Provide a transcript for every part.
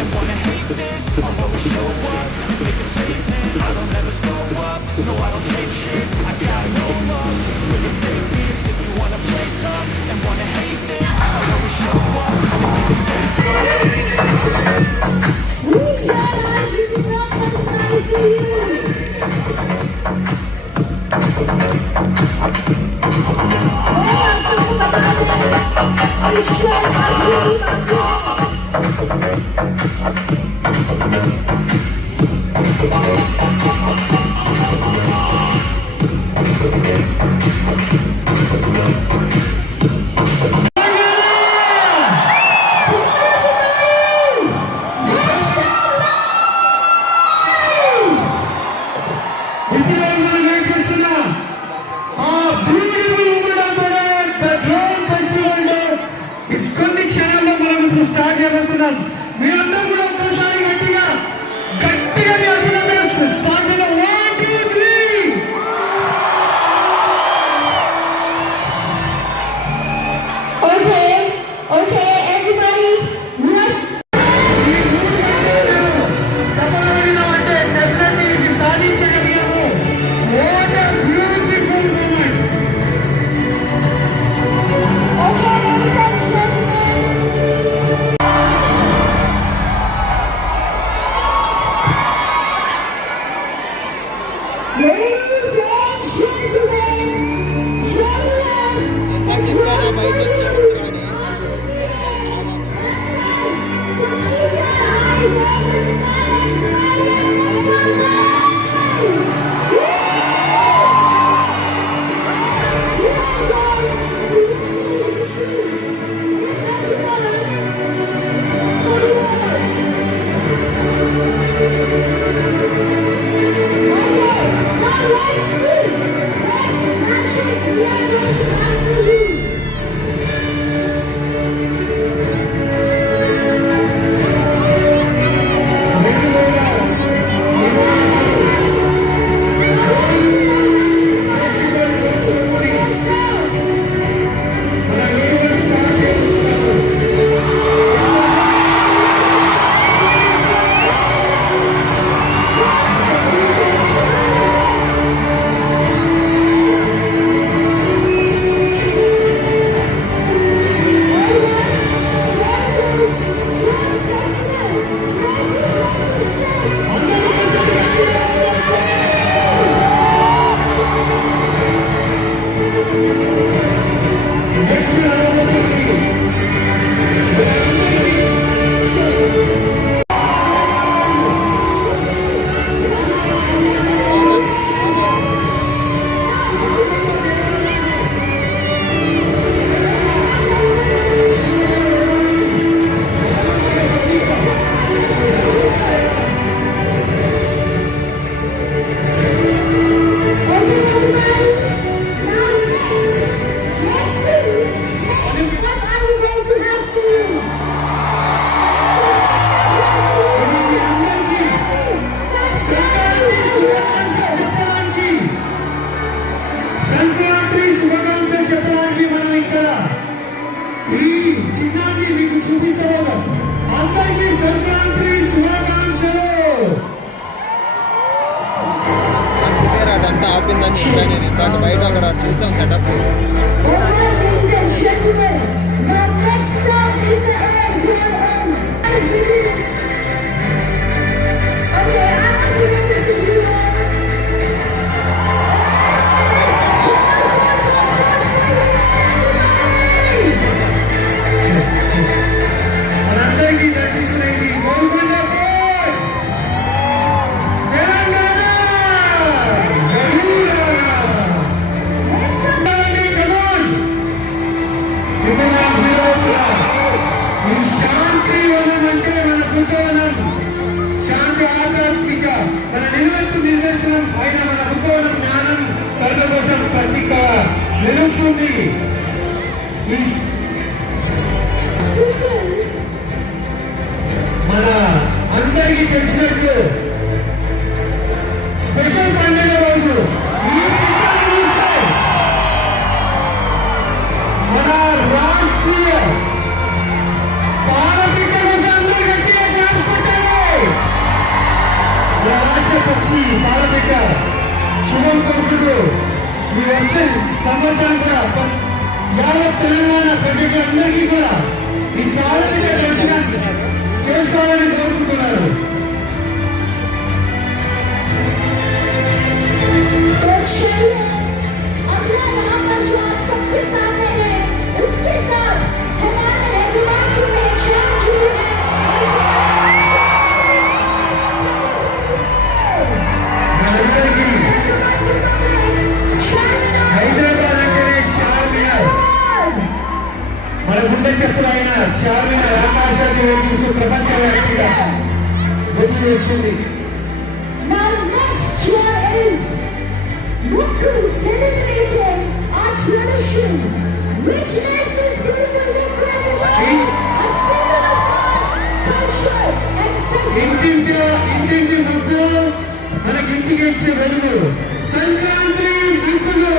and wanna hate this. I'll always show up and make a statement. I don't ever slow up, no I don't take shit. I got no love for the fakeness. If you wanna play tough and wanna hate this, I'll always show up and make a statement. We gotta give it up, it's time for you. Are you sure I'm really my girl? కొన్ని క్షణాల్లో మనం ఇప్పుడు స్టార్ట్ చేయబోతున్నాం. మీ అందరూ కూడా ఒక్కసారి గట్టిగా గట్టిగా మీ అభినందనలు స్టార్ట్ చేద్దాం. 1 2 3 ఓకే ఓకే ఎవ్రీబడీ తప్పనిసరిగా డెఫినెట్లీ ఇది సాధించగలిగాము. What a beautiful moment. Okay ladies and gentlemen. Sankranti శుభాకాంక్షలు చెప్పడానికి మనం ఇక్కడ ఈ చిన్నాన్ని మీకు చూపిస్తాం. అందరికీ సంక్రాంతి శుభాకాంక్షలు. అదంతా ఆపిందని నేను ఇందాక బయట అక్కడ చూసాం సెటప్. మనందరికీ నచ్చుతున్నది గోల్కొండ ఫోర్ట్, తెలంగాణ జరూర్ ఆనా. ఇప్పుడు మనం చూడవచ్చు ఈ శాంతి వనం అంటే మన బుద్ధవనం. శాంతి ఆధ్యాత్మిక మన నిలువెత్తు నిదర్శనం అయిన మన బుద్ధవనం జ్ఞానం కరుణ కోసం ప్రతీక నిలుస్తుంది. మన అందరికీ తెలిసినట్టు స్పెషల్ పండుగ రోజు ఈ పిక్కలు చూస్తే మన రాష్ట్రీయ పాల పిక్క కోసం అందరూ గట్టిగా పాలపిట్ట శుభం కోరుకుంటూ ఈ వచ్చే సంవత్సరం కూడా యావత్ తెలంగాణ ప్రజలందరికీ కూడా ఈ పాలపిట్ట దర్శనం చేసుకోవాలని కోరుకుంటున్నారు. अगला महामंच जो आप सबके सामने है, उसके साथ हमारे हैदराबाद की पहचान जुड़ी है। హైదరాబాద్ అంటేనే చార్మినార్, మన గుండె చెప్పుడు అయిన చార్మినార్ ఆకాశాన్ని వెలిగిస్తూ ప్రపంచవ్యాప్తంగా గుర్తు చేస్తుంది. Now next here is Mukku celebrating our tradition, richness, this beautiful, incredible, a symbol of art, culture and festival. ఇంటింటి ముగ్గు మనకింటికి ఇచ్చే వెలుగు సంక్రాంతి ముగ్గులు.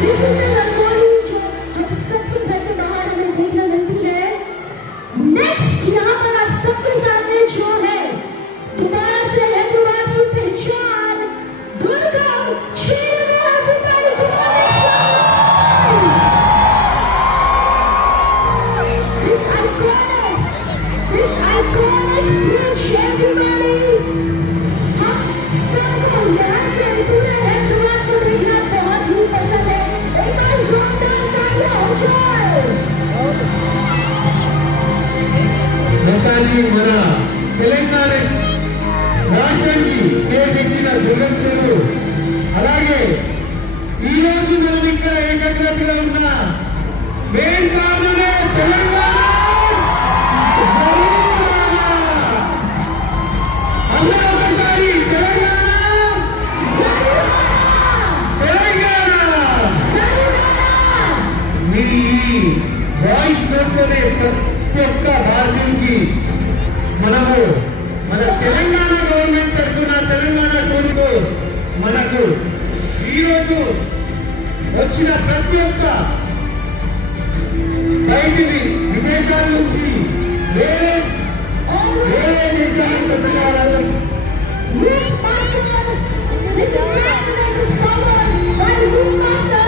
This is the रंगोली जो हम सबके घर के बाहर हमें देखने मिलती है. Next यहाँ पर आप सबके सामने जो है दोबारा से हैदराबाद की पहचान दुर्गम चेहरे everybody to make some noise. This iconic bridge everybody. हम सबको यहाँ से पूरे हैदराबाद को देखना बहुत ही पसंद है. एक बार जोरदार तालियां हो जाए. మొత్తానికి మన తెలంగాణ రాష్ట్రానికి పేరు తెచ్చిన దుర్గం చెరువు, అలాగే ఈరోజు మనం ఇక్కడ ఏకగ్రతగా ఉన్న మెయిన్ కారణమే తెలంగాణ జరూర్ ఆనా. అందరూ ఒకసారి తెలంగాణ తెలంగాణ. మీ వాయిస్ నోట్లోనే ప్రతి ఒక్క భారతీయుడికి మనము మన తెలంగాణ గవర్నమెంట్ తరఫున తెలంగాణ టూర్కు మనకు ఈరోజు వచ్చిన ప్రతి ఒక్క బయటివి విదేశాల నుంచి వేరే దేశాల నుంచి వచ్చిన వాళ్ళందరికీ Youth Masters, this entire event is powered by the Youth Masters.